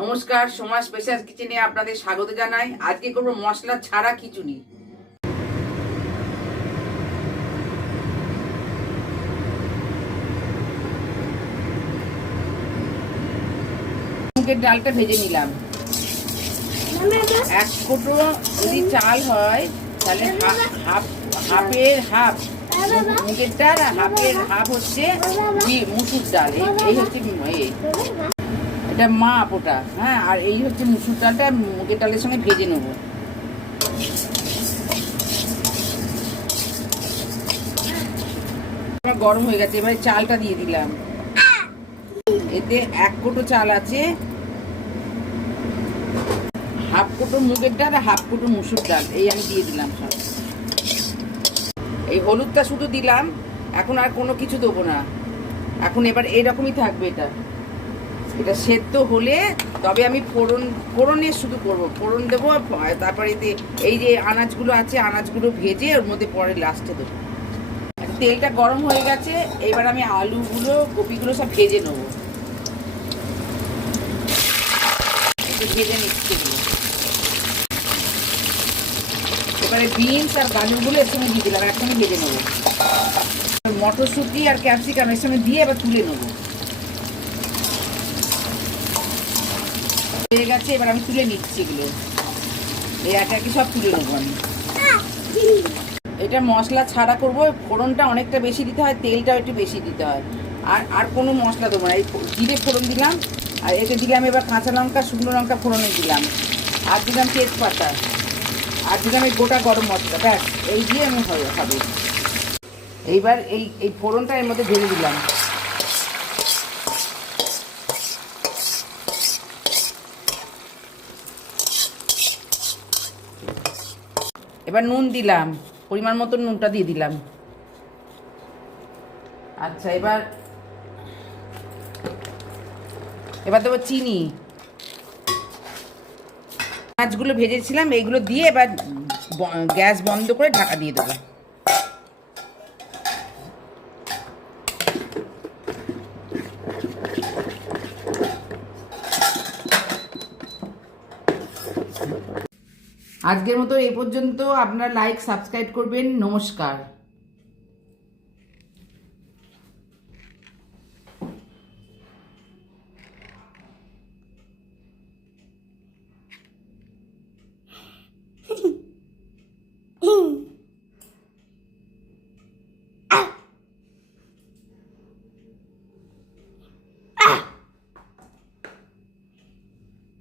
নমস্কার, সোমা স্পেশাল কিচেনে আপনাদের স্বাগত জানাই। আজকে করব মশলা ছাড়া খিচুড়ি। মুগের ডালটা ভেজে নিলাম। এক কোটো যদি চাল হয় তাহলে হাফের হাফ মুগের ডাল আর হাফের হাফ হচ্ছে মুসুর ডাল। এই হচ্ছে এটা মাপ ওটা, হ্যাঁ। আর এই হচ্ছে মুসুর ডালটা মুগের ডালের সঙ্গে ভেজে নেবো। গরম হয়ে গেছে, এবারে চালটা দিয়ে দিলাম। এতে এক কোটো চাল আছে, হাফ কোটো মুগের ডাল আর হাফ কোটো মুসুর ডাল, এই আমি দিয়ে দিলাম সব। এই হলুদটা শুধু দিলাম, এখন আর কোনো কিছু দেবো না। এখন এবার এইরকমই থাকবে। এটা সেদ্ধ হলে তবে আমি ফোড়নে শুধু করবো, ফোড়ন দেবো। তারপরে এই যে আনাজগুলো আছে, আনাজগুলো ভেজে ওর মধ্যে পরে লাস্টে দেবো। তেলটা গরম হয়ে গেছে, এবার আমি আলুগুলো কপিগুলো সব ভেজে নেবো। একটু ভেজে নিচ্ছি। এবারে বিনস আর গাজরগুলো এর সঙ্গে দিয়ে দিলাম, একসঙ্গে ভেজে নেবো। মটরশুঁটি আর ক্যাপসিকাম এর সঙ্গে দিয়ে এবার তুলে নেবো। হয়ে গেছে, এবার আমি তুলে নিচ্ছি এগুলো। এই একাকি সব তুলে নেবো আমি। এটা মশলা ছাড়া করবো। ফোড়নটা অনেকটা বেশি দিতে হয়, তেলটাও একটু বেশি দিতে হয়। আর কোনো মশলা দেবো না। এই জিরে ফোড়ন দিলাম, আর এতে দিলাম এবার কাঁচা লঙ্কা, শুকনো লঙ্কা ফোড়নে দিলাম, আর দিলাম তেজপাতা, আর দিলাম এই গোটা গরম মশলা। ব্যাস, এই দিয়ে আমি হবে। এইবার এই ফোড়নটা এর মধ্যে ঢেলে দিলাম। এবার নুন দিলাম, পরিমাণ মতো নুনটা দিয়ে দিলাম। আচ্ছা, এবার দেবো চিনি। মাছগুলো ভেজেছিলাম এইগুলো দিয়ে এবার গ্যাস বন্ধ করে ঢাকা দিয়ে দেবো। আজকের মতো এই পর্যন্ত। আপনারা লাইক সাবস্ক্রাইব করবেন। নমস্কার।